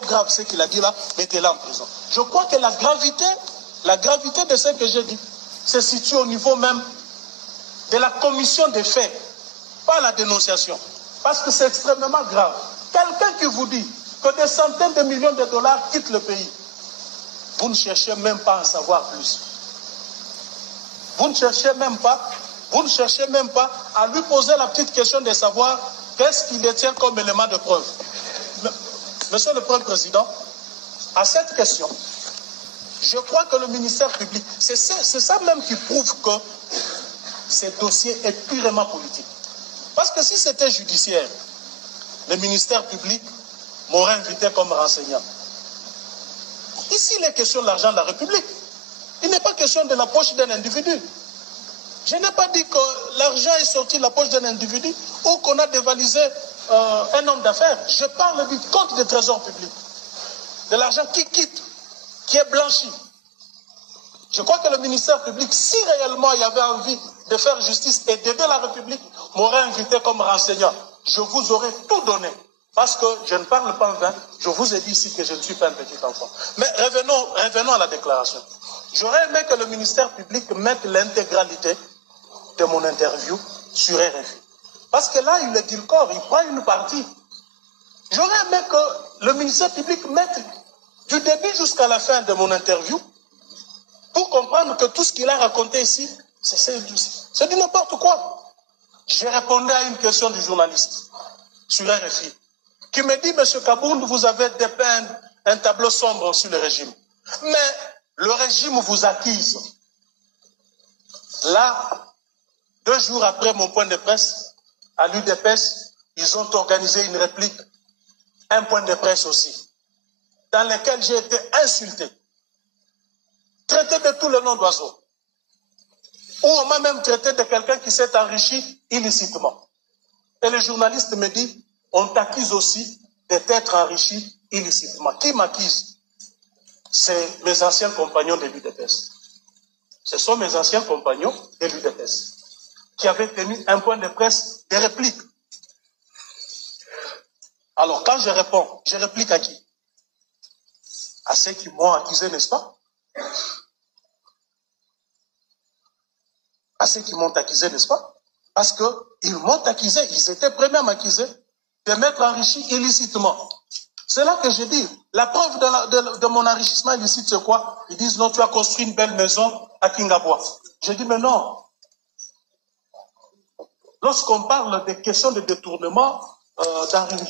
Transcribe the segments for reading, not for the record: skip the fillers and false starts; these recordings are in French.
grave ce qu'il a dit là, mettez-le en prison. Je crois que la gravité de ce que j'ai dit se situe au niveau même de la commission des faits, pas la dénonciation. Parce que c'est extrêmement grave. Quelqu'un qui vous dit que des centaines de millions de dollars quittent le pays, vous ne cherchez même pas à en savoir plus. Vous ne cherchez même pas à lui poser la petite question de savoir qu'est-ce qu'il détient comme élément de preuve. Monsieur le Premier Président, à cette question, je crois que le ministère public, c'est ça même qui prouve que ce dossier est purement politique. Parce que si c'était judiciaire, le ministère public m'aurait invité comme renseignant. Ici, il est question de l'argent de la République. Il n'est pas question de la poche d'un individu. Je n'ai pas dit que l'argent est sorti de la poche d'un individu ou qu'on a dévalisé un homme d'affaires. Je parle du compte de trésor public. De l'argent qui quitte, qui est blanchi. Je crois que le ministère public, si réellement il avait envie de faire justice et d'aider la République, m'aurait invité comme renseignant. Je vous aurais tout donné. Parce que je ne parle pas en vain. Je vous ai dit ici que je ne suis pas un petit enfant. Mais revenons à la déclaration. J'aurais aimé que le ministère public mette l'intégralité de mon interview sur RFI. Parce que là, il est dit le corps, il prend une partie. J'aurais aimé que le ministère public mette du début jusqu'à la fin de mon interview pour comprendre que tout ce qu'il a raconté ici, c'est du n'importe quoi. J'ai répondu à une question du journaliste sur RFI qui me dit, M. Kabound, vous avez dépeint un tableau sombre sur le régime. Mais le régime vous accuse. Là, 2 jours après mon point de presse, à l'UDPS, ils ont organisé une réplique, un point de presse aussi, dans lequel j'ai été insulté, traité de tous les noms d'oiseaux, ou on m'a même traité de quelqu'un qui s'est enrichi illicitement. Et le journaliste me dit, on t'accuse aussi d'être enrichi illicitement. Qui m'accuse? C'est mes anciens compagnons de l'UDPS. Ce sont mes anciens compagnons de l'UDPS qui avaient tenu un point de presse de réplique. Alors quand je réplique à qui? À ceux qui m'ont accusé, n'est-ce pas? À ceux qui m'ont accusé, n'est-ce pas? Parce qu'ils m'ont accusé, ils étaient premiers à m'accuser de m'être enrichi illicitement. C'est là que je dis, la preuve de mon enrichissement illicite, c'est quoi? Ils disent, non, tu as construit une belle maison à Kingaboua. Je dis, mais non. Lorsqu'on parle des questions de détournement,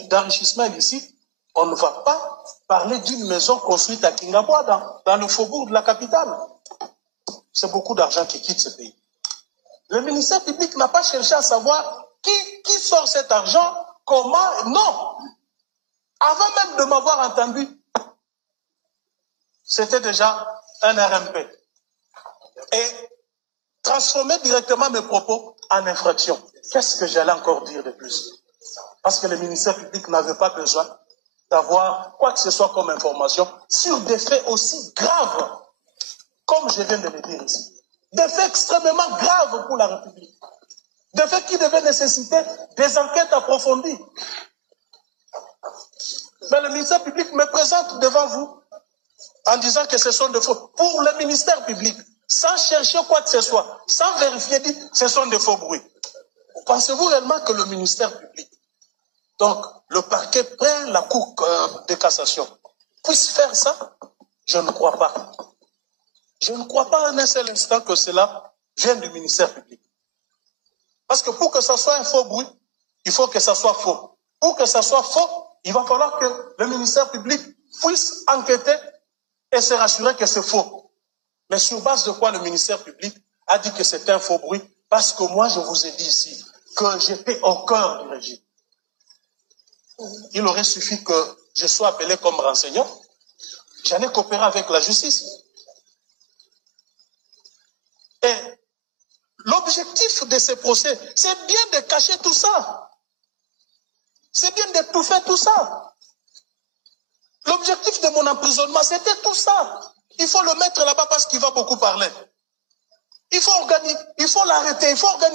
d'enrichissement illicite, on ne va pas parler d'une maison construite à Kingaboua, dans le faubourg de la capitale. C'est beaucoup d'argent qui quitte ce pays. Le ministère public n'a pas cherché à savoir qui sort cet argent, comment, non. Avant même de m'avoir entendu, c'était déjà un RMP. Et transformer directement mes propos en infraction. Qu'est-ce que j'allais encore dire de plus? Parce que le ministère public n'avait pas besoin d'avoir quoi que ce soit comme information sur des faits aussi graves, comme je viens de le dire ici. Des faits extrêmement graves pour la République. Des faits qui devaient nécessiter des enquêtes approfondies. Mais le ministère public me présente devant vous en disant que ce sont des faux. Pour le ministère public, sans chercher quoi que ce soit, sans vérifier, dit ce sont des faux bruits. Pensez-vous réellement que le ministère public, donc le parquet près la cour de cassation, puisse faire ça? Je ne crois pas. Je ne crois pas un seul instant que cela vienne du ministère public. Parce que pour que ça soit un faux bruit, il faut que ça soit faux. Pour que ça soit faux, il va falloir que le ministère public puisse enquêter et se rassurer que c'est faux. Mais sur base de quoi le ministère public a dit que c'est un faux bruit? Parce que moi, je vous ai dit ici que j'étais au cœur du régime. Il aurait suffi que je sois appelé comme renseignant. J'allais coopérer avec la justice. Et l'objectif de ces procès, c'est bien de cacher tout ça. C'est bien d'étouffer tout ça. L'objectif de mon emprisonnement, c'était tout ça. Il faut le mettre là-bas parce qu'il va beaucoup parler. Il faut l'arrêter, il faut organiser.